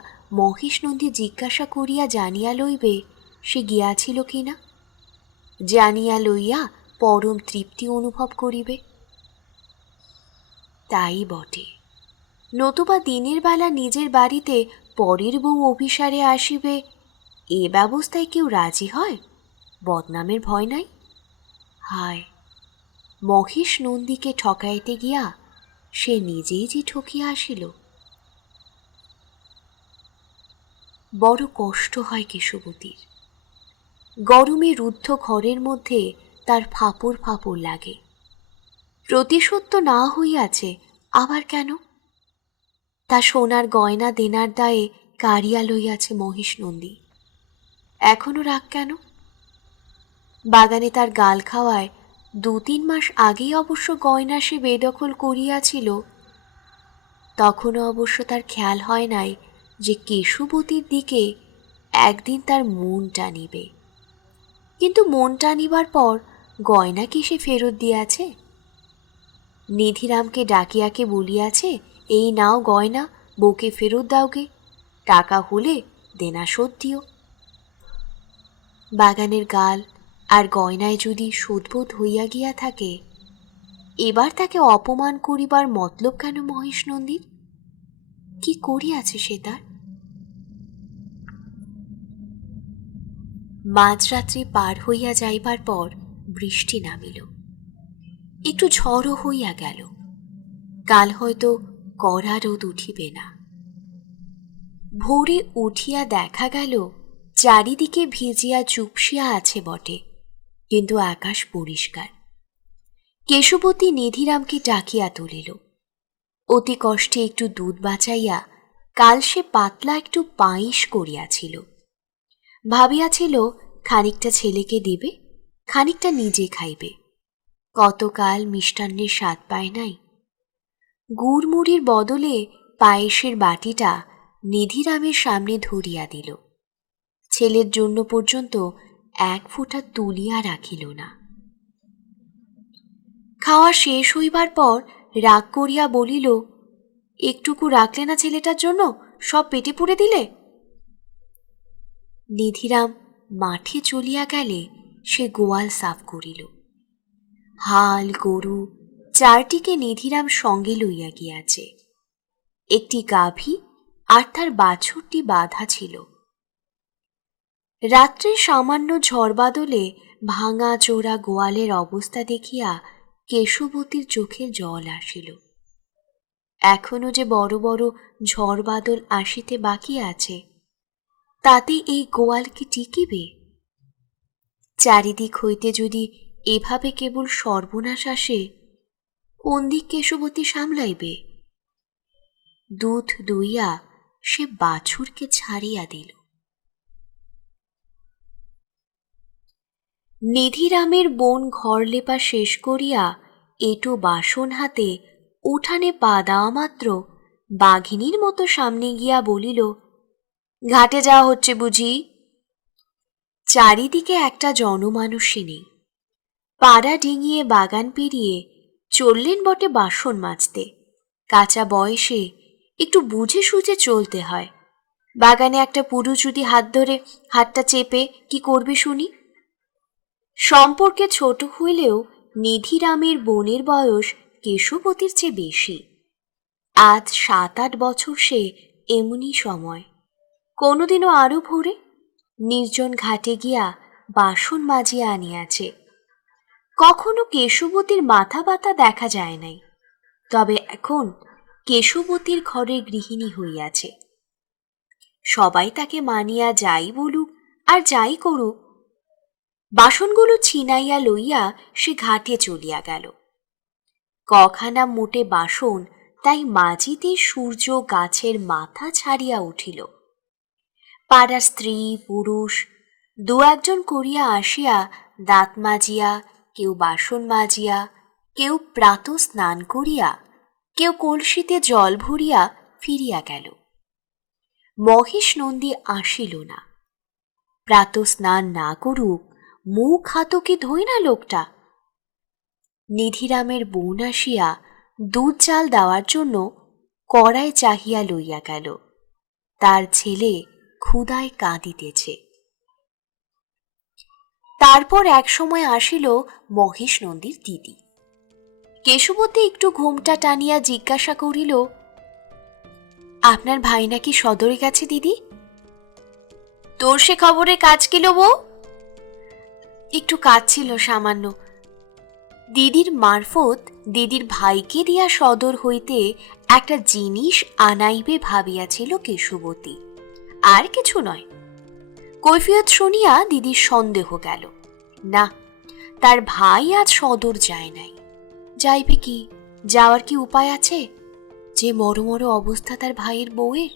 মহিষনন্দী জিজ্ঞাসা করিয়া জানিয়া লইবে সে গিয়াছিল কিনা। জানিয়া লইয়া পরম তৃপ্তি অনুভব করিবে। তাই বটে, নতুবা দিনের বেলা নিজের বাড়িতে পরের বউ অভিসারে আসিবে, এ ব্যবস্থায় কেউ রাজি হয়? বদনামের ভয় নাই? হায়, মহিষ নন্দীকে ঠকাইতে গিয়া সে নিজেই যে ঠকিয়া আসিল। বড় কষ্ট হয় কেশবতীর। গরমে রুদ্ধ ঘরের মধ্যে তার ফাপড় ফাপড় লাগে। প্রতিশোধ তো না হইয়াছে, আবার কেন? তা সোনার গয়না দেনার দায়ে কাড়িয়া লইয়াছে মহিষ নন্দী, এখনো রাগ কেন? বাগানে তার গাল খাওয়ায় 2-3 মাস আগেই অবশ্য গয়না সে বেদখল করিয়াছিল। তখনও অবশ্য তার খেয়াল হয় নাই যে কেশবতীর দিকে একদিন তার মন টানিবে। কিন্তু মন টানিবার পর গয়না কি সে ফেরত দিয়াছে? নিধিরামকে ডাকিয়াকে বলিয়াছে, এই নাও গয়না, বউকে ফেরত দাওগে, টাকা হলে দেনা শোধ দিও। বাগানের গাল আর গয়নায় যদি শোধবোধ হইয়া গিয়া থাকে, এবার তাকে অপমান করিবার মতলব কেন মহিষ নন্দীর? কি করিয়াছে সে তার? মাঝরাত্রি পার হইয়া যাইবার পর বৃষ্টি নামিল, একটু ঝড়ও হইয়া গেল। কাল হয়তো কড়া রোদ উঠিবে না। ভোরে উঠিয়া দেখা গেল চারিদিকে ভিজিয়া চুপসিয়া আছে বটে, কিন্তু আকাশ পরিষ্কার। কেশবতী নিধিরামকে ডাকিয়া তুলিল। অতি কষ্টে একটু দুধ বাঁচাইয়া কাল সে পাতলা একটু পায়েস করিয়াছিল। ভাবিয়াছিল খানিকটা ছেলেকে দিবে, খানিকটা নিজে খাইবে। কতকাল মিষ্টান্নের স্বাদ পায় নাই। গুড়মুড়ির বদলে পায়েসের বাটিটা নিধিরামের সামনে ধরিয়া দিল। ছেলের জন্য পর্যন্ত 1 ফোঁটা তুলিয়া রাখিল না। খাওয়া শেষ হইবার পর রাগ করিয়া বলিল, একটুকু রাখলে না ছেলেটার জন্য, সব পেটে পুরে দিলে। নিধিরাম মাঠে চলিয়া গেলে সে গোয়াল সাফ করিল। হাল গরু 4টিকে নিধিরাম সঙ্গে লইয়া গিয়াছে। একটি গাভী আর তার বাছুরটি বাঁধা ছিল। রাত্রে সামান্য ঝড় বাদলে ভাঙা চোরা গোয়ালের অবস্থা দেখিয়া কেশবতীর চোখে জল আসিল। এখনো যে বড় বড় ঝড় বাদল আসিতে বাকি আছে, তাতে এই গোয়াল কি টিকিবে? চারিদিক হইতে যদি এভাবে কেবল সর্বনাশ আসে, কোন দিক কেশবতী সামলাইবে? দুধ দুইয়া সে বাছুরকে ছাড়িয়া দিল। নিধিরামের বোন ঘর লেপা শেষ করিয়া এঁটো বাসন হাতে উঠানে পা দেওয়া মাত্র বাঘিনীর মতো সামনে গিয়া বলিল, ঘাটে যাওয়া হচ্ছে বুঝি? চারিদিকে একটা জনমানুষই নেই। পাড়া ডিঙিয়ে বাগান পেরিয়ে চললেন বটে বাসন মাজতে। কাঁচা বয়সে একটু বুঝে সুঝে চলতে হয়। বাগানে একটা পুরুষ যদি হাত ধরে হাতটা চেপে কি করবে শুনি? সম্পর্কে ছোট হইলেও নিধিরামের বোনের বয়স কেশবতীর চেয়ে বেশি। আজ 7-8 বছর সে এমনি সময়, কোনোদিনও আরো ভোরে। নির্জন ঘাটে গিয়া বাসন মাজিয়া আনিয়াছে। কখনো কেশবতীর মাথা ব্যথা দেখা যায় নাই, তবে এখন কেশবতীর ঘরে গৃহিণী হইয়াছে। সবাই তাকে মানিয়া যাই বলুক আর যাই করুক, বাসনগুলো ছিনাইয়া লইয়া সে ঘাটে চলিয়া গেল। কখানা মোটে বাসন তাই মাজিতে সূর্য গাছের মাথা ছাড়িয়া উঠিল। পাড়ার স্ত্রী পুরুষ দু একজন করিয়া আসিয়া দাঁত মাজিয়া, কেউ বাসন মাজিয়া, কেউ প্রাত স্নান করিয়া, কেউ কলসিতে জল ভরিয়া ফিরিয়া গেল। মহেশ নন্দী আসিল না। প্রাত স্নান না করুক, মুখ হাত কি ধোয় না লোকটা? নিধিরামের বোন আসিয়া দুধ চাল দেওয়ার জন্য কড়াই চাহিয়া লইয়া গেল। তার ছেলে ক্ষুধায় কাঁদিতেছে। তারপর এক সময় আসিল মহেশ নন্দীর দিদি। কেশবতী একটু ঘোমটা টানিয়া জিজ্ঞাসা করিল, আপনার ভাই নাকি সদরে গেছে দিদি? তোর সে খবরে কাজ কিলো বউ? একটু কাজ ছিল সামান্য। দিদির মারফত দিদির ভাইকে দিয়া সদর হইতে একটা জিনিস আনাইবে ভাবিয়াছিল কেশবতী, আর কিছু নয়। কৈফিয়ত শুনিয়া দিদির সন্দেহ গেল, না, তার ভাই আজ সদর যায় নাই। যাইবে কি, যাওয়ার কি উপায় আছে, যে মরমর অবস্থা তার ভাইয়ের বউয়ের?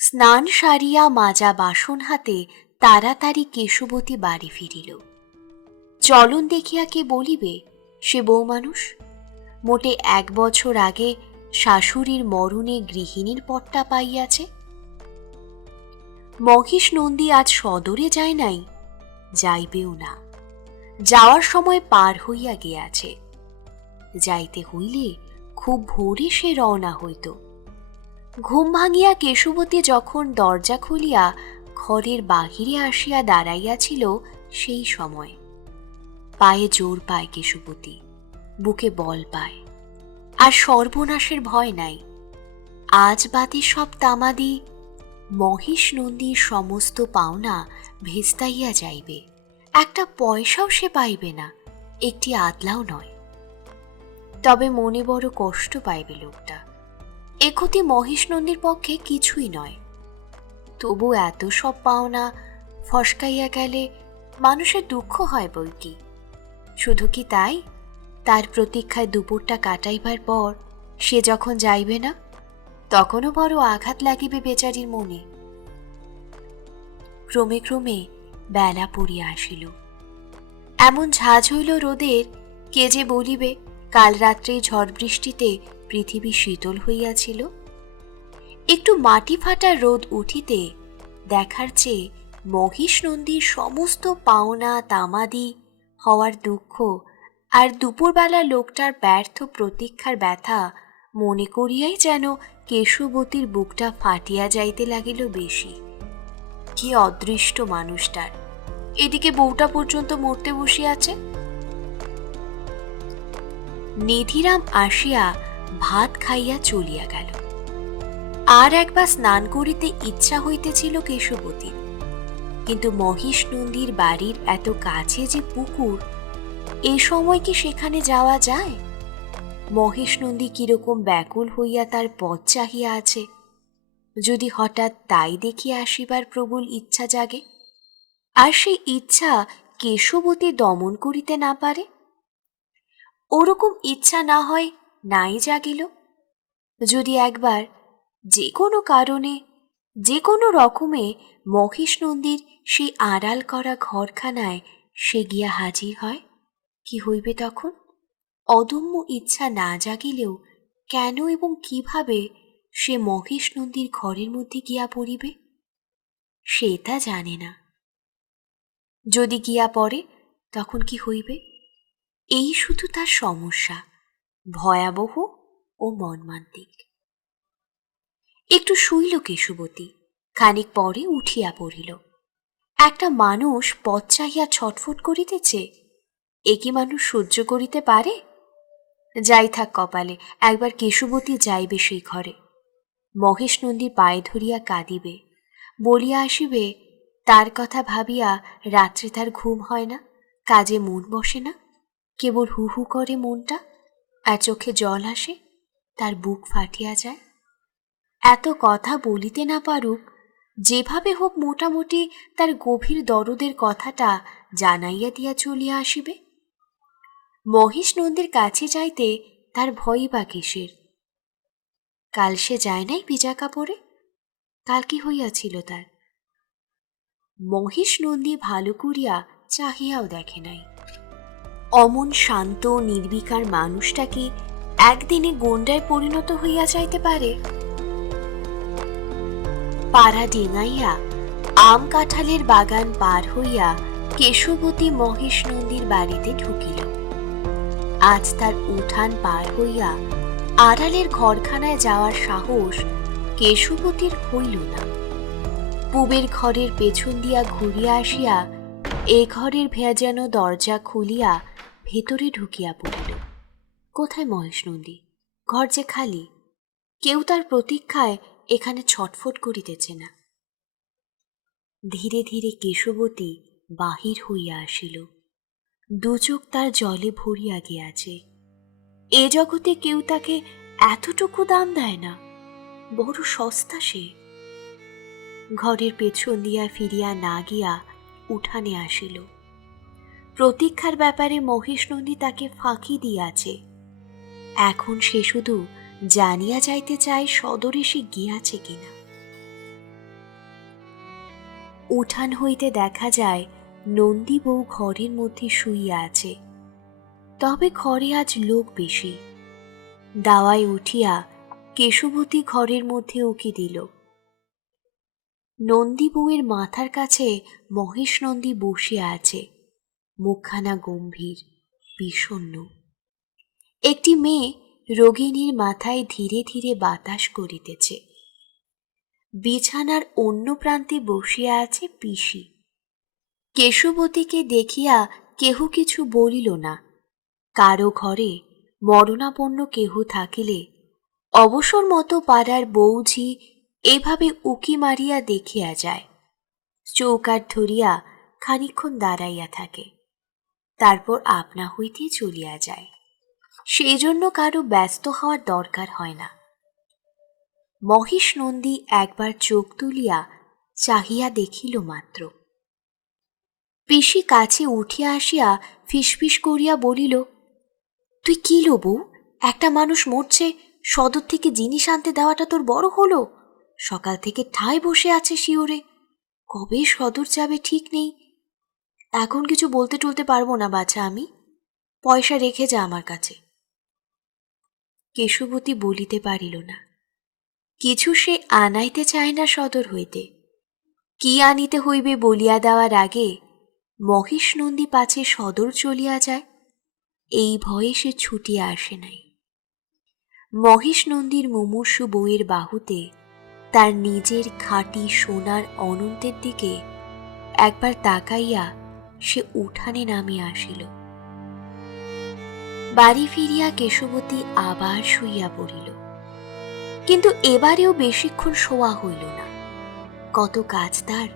স্নান সারিয়া মাজা বাসন হাতে তাড়াতাড়ি কেশবতী বাড়ি ফিরিল। চলন দেখিয়া কে বলিবে সে বউ মানুষ? মোটে 1 বছর আগে শাশুড়ির মরণে গৃহিণীর পট্টা পাইয়াছে। মহেশ নন্দী আজ সদরে যায় নাই, যাইবেও না। যাওয়ার সময় পার হইয়া গিয়াছে। যাইতে হইলে খুব ভোরে সে রওনা হইত। ঘুম ভাঙিয়া কেশবতী যখন দরজা খুলিয়া ঘরের বাহিরে আসিয়া দাঁড়াইয়াছিল, সেই সময় পায়ে জোর পায় কেশবতী, বুকে বল পায়, আর সর্বনাশের ভয় নাই। আজ বাদে সব তামাদি মহেশ নন্দীর সমস্ত পাওনা ভেস্তাইয়া যাইবে। একটা পয়সাও সে পাইবে না, একটি আদলাও নয়। তবে মনে বড় কষ্ট পাইবে লোকটা। এ ক্ষতি মহেশ নন্দীর পক্ষে কিছুই নয়। তবু এত সব পাওনা ফসকাইয়া গেলে মানুষের দুঃখ হয় বই কি? শুধু কি তাই, তার প্রতীক্ষায় দুপুরটা কাটাইবার পর সে যখন যাইবে না, তখনও বড় আঘাত লাগিবে বেচারির মনে। ক্রমে ক্রমে বেলা পড়িয়া আসিল। এমন ঝাঁঝ হইল রোদের, কে যে বলিবে কাল রাত্রে ঝড় বৃষ্টিতে পৃথিবী শীতল হইয়াছিল। একটু মাটি ফাটা রোদ উঠিতে দেখার চেয়ে মহেশ নন্দীর সমস্ত পাওনা তামাদি হওয়ার দুঃখ আর দুপুরবেলা লোকটার ব্যর্থ প্রতীক্ষার ব্যথা মনে করিয়াই যেন কেশবতীর বুকটা ফাটিয়া যাইতে লাগিল বেশি। কি অদৃষ্ট মানুষটার! এদিকে বউটা পর্যন্ত মরতে বসিয়াছে। নিধিরাম আসিয়া ভাত খাইয়া চলিয়া গেল। আর একবার স্নান করিতে ইচ্ছা হইতেছিল কেশবতীর, কিন্তু মহেশ নন্দীর বাড়ির এত কাছে যে পুকুর, এ সময় কি সেখানে যাওয়া যায়? মহেশ নন্দী কিরকম ব্যাকুল হইয়া তার পথ চাহিয়া আছে, যদি হঠাৎ তাই দেখিয়া আসিবার প্রবল ইচ্ছা জাগে, আর সেই ইচ্ছা কেশবতী দমন করিতে না পারে? ওরকম ইচ্ছা না হয় নাই জাগিল, যদি একবার যে কোনো কারণে যে কোনো রকমে মহেশ নন্দীর সেই আড়াল করা ঘরখানায় সে গিয়া হাজির হয়, কি হইবে তখন? অদম্য ইচ্ছা না জাগিলেও কেন এবং কিভাবে সে মহেশ নন্দীর ঘরের মধ্যে গিয়া পড়িবে, সে তা জানে না। যদি গিয়া পড়ে তখন কি হইবে, এই শুধু তার সমস্যা, ভয়াবহ ও মর্মান্তিক। একটু শুইল কেশবতী, খানিক পরে উঠিয়া পড়িল। একটা মানুষ পথ চাহিয়া ছটফট করিতেছে, এ কি মানুষ সহ্য করিতে পারে? যাই থাক কপালে, একবার কেশবতী যাইবে সেই ঘরে। মহেশ নন্দী পায়ে ধরিয়া কাঁদিবে, বলিয়া আসিবে, তার কথা ভাবিয়া রাত্রে তার ঘুম হয় না, কাজে মন বসে না, কেবল হু হু করে মনটা, আর চোখে জল আসে, তার বুক ফাটিয়া যায়। এত কথা বলিতে না পারুক, যেভাবে হোক মোটামুটি তার গভীর দরদের কথাটা জানাইয়া দিয়া চলিয়া আসিবে। মহেশ নন্দীর কাছে যাইতে তার ভয়ই বা কিসের? কাল সে যায় নাই ভিজা কাপড়ে? কাল কি হইয়াছিল তার? মহেশ নন্দী ভালো করিয়া চাহিয়াও দেখে নাই। অমন শান্ত নির্বিকার মানুষটাকে একদিনে গন্ডায় পরিণত হইয়া যাইতে পারে? পাড়া ডিঙাইয়া আম কাঁঠালের বাগান পার হইয়া কেশবতী মহেশ নন্দীর বাড়িতে ঢুকিল। আজ তার উঠান পার হইয়া আড়ালের ঘরখানায় যাওয়ার সাহস কেশবতীর হইল না। পূবের ঘরের পেছন দিয়া ঘুরিয়া আসিয়া এ ঘরের ভেজানো দরজা খুলিয়া ভেতরে ঢুকিয়া পড়িল। কোথায় মহেশ নন্দী? ঘর যে খালি, কেউ তার প্রতীক্ষায় এখানে ছটফট করিতেছে না। ধীরে ধীরে কেশবতী বাহির হইয়া আসিল। দুচোখ তার জলে ভরিয়া গিয়াছে। এ জগতে কেউ তাকে এতটুকু দাম দেয় না, বড় সস্তা সে। ঘরের পেছন দিয়া ফিরিয়া না গিয়া উঠানে আসিল। প্রতীক্ষার ব্যাপারে মহেশ নন্দী তাকে ফাঁকি দিয়াছে। এখন সে শুধু জানিয়া যাইতে চায় সদরে সে গিয়াছে কিনা। উঠান হইতে দেখা যায় নন্দী বউ ঘরের মধ্যে শুইয়া আছে, তবে ঘরে আজ লোক বেশি। দাওয়ায় উঠিয়া কেশবতী ঘরের মধ্যে উকি দিল। নন্দী বউয়ের মাথার কাছে মহেশ নন্দী বসিয়া আছে, মুখখানা গম্ভীর, বিষণ্ণ। একটি মেয়ে রোগিণীর মাথায় ধীরে ধীরে বাতাস করিতেছে। বিছানার অন্য প্রান্তে বসিয়া আছে পিসি। কেশবতীকে দেখিয়া কেহ কিছু বলিল না। কারো ঘরে মরণাপন্ন কেহ থাকিলে অবসর মতো পাড়ার বৌঝি এভাবে উকি মারিয়া দেখিয়া যায়, চৌকাঠ ধরিয়া খানিক্ষণ দাঁড়াইয়া থাকে, তারপর আপনা হইতে চলিয়া যায়। সেই জন্য কারো ব্যস্ত হওয়ার দরকার হয় না। মহেশ নন্দী একবার চোখ তুলিয়া চাহিয়া দেখিল মাত্র। পিসি কাছে উঠিয়া আসিয়া ফিসফিস করিয়া বলিল, তুই কি লো বউ, একটা মানুষ মরছে, সদর থেকে জিনিস আনতে দেওয়াটা তোর বড় হলো? সকাল থেকে ঠায় বসে আছে শিওরে, কবে সদর যাবে ঠিক নেই। এখন কিছু বলতে টলতে পারবো না বাছা, আমি পয়সা রেখে যা আমার কাছে। কেশবতী বলিতে পারিল না। কিছু সে আনাইতে চায় না সদর হইতে। কি আনিতে হইবে বলিয়া দেওয়ার আগে মহেশ নন্দী পাছে সদর চলিয়া যায়, এই ভয়ে সে ছুটিয়া আসে নাই। মহেশ নন্দীর মুমূর্ষু বউয়ের বাহুতে তার নিজের খাঁটি সোনার অনন্তের দিকে একবার তাকাইয়া সে উঠানে নামিয়া আসিল। বাড়ি ফিরিয়া কেশবতী আবার শুইয়া পড়িল, কিন্তু এবারেও বেশিক্ষণ শোয়া হইল না। কত কাজ তার,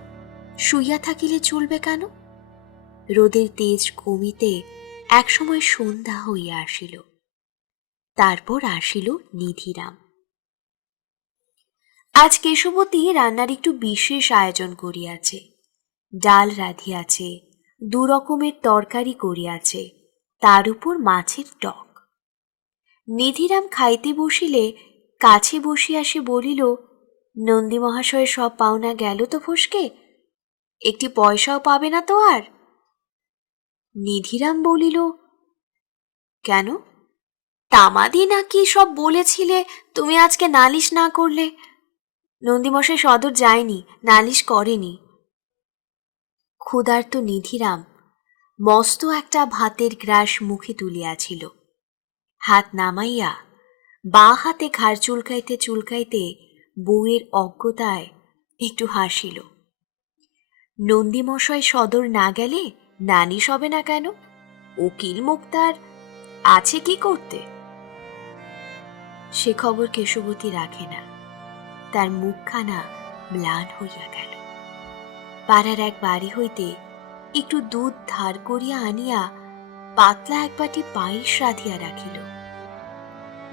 শুইয়া থাকিলে চলবে কেন? রোদের তেজ কমিতে একসময় সন্ধ্যা হইয়া আসিল। তারপর আসিল নিধিরাম। আজ কেশবতী রান্নার একটু বিশেষ আয়োজন করিয়াছে। ডাল রাঁধিয়াছে, 2 রকমের তরকারি করিয়াছে, তার উপর মাছের টক। নিধিরাম খাইতে বসিলে কাছে বসিয়া সে বলিল, নন্দী মহাশয়ের সব পাওনা গেল তো ফসকে? একটি পয়সাও পাবে না তো আর? নিধিরাম বলিল, কেন? তামাদি নাকি সব বলেছিলে, তুমি আজকে নালিশ না করলে। নন্দীমশাই সদর যায়নি, নালিশ করেনি। ক্ষুধার্ত নিধিরাম মস্ত একটা ভাতের গ্রাস মুখে তুলিয়াছিল। হাত নামাইয়া বাঁ হাতে ঘাড় চুলকাইতে চুলকাইতে বউয়ের অজ্ঞতায় একটু হাসিল। নন্দীমশাই সদর না গেলে নালিশ হবে না কেন? উকিল মুক্তার আছে কি করতে? সে খবর কেশবতী রাখে না। তার মুখখানা ম্লান হইয়া গেল। পাড়ার এক বাড়ি হইতে একটু দুধ ধার করিয়া আনিয়া পাতলা এক বাটি পায়েস রাধিয়া রাখিল।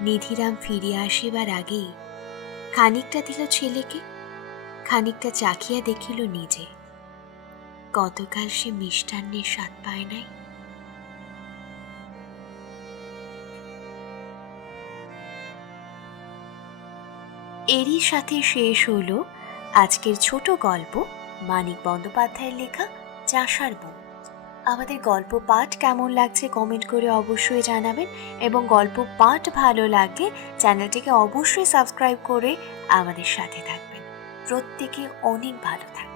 নিধিরাম ফিরিয়া আসিবার আগেই খানিকটা দিল ছেলেকে, খানিকটা চাখিয়া দেখিল নিজে। কতকাল সে মিষ্টান্নের স্বাদ পায় নাই। এরই সাথে শেষ হলো আজকের ছোট গল্প, মানিক বন্দ্যোপাধ্যায়ের লেখা চাষার বউ। আমাদের গল্প পাঠ কেমন লাগছে কমেন্ট করে অবশ্যই জানাবেন, এবং গল্প পাঠ ভালো লাগলে চ্যানেলটিকে অবশ্যই সাবস্ক্রাইব করে আমাদের সাথে থাকবেন। প্রত্যেকে অনেক ভালো থাকবেন।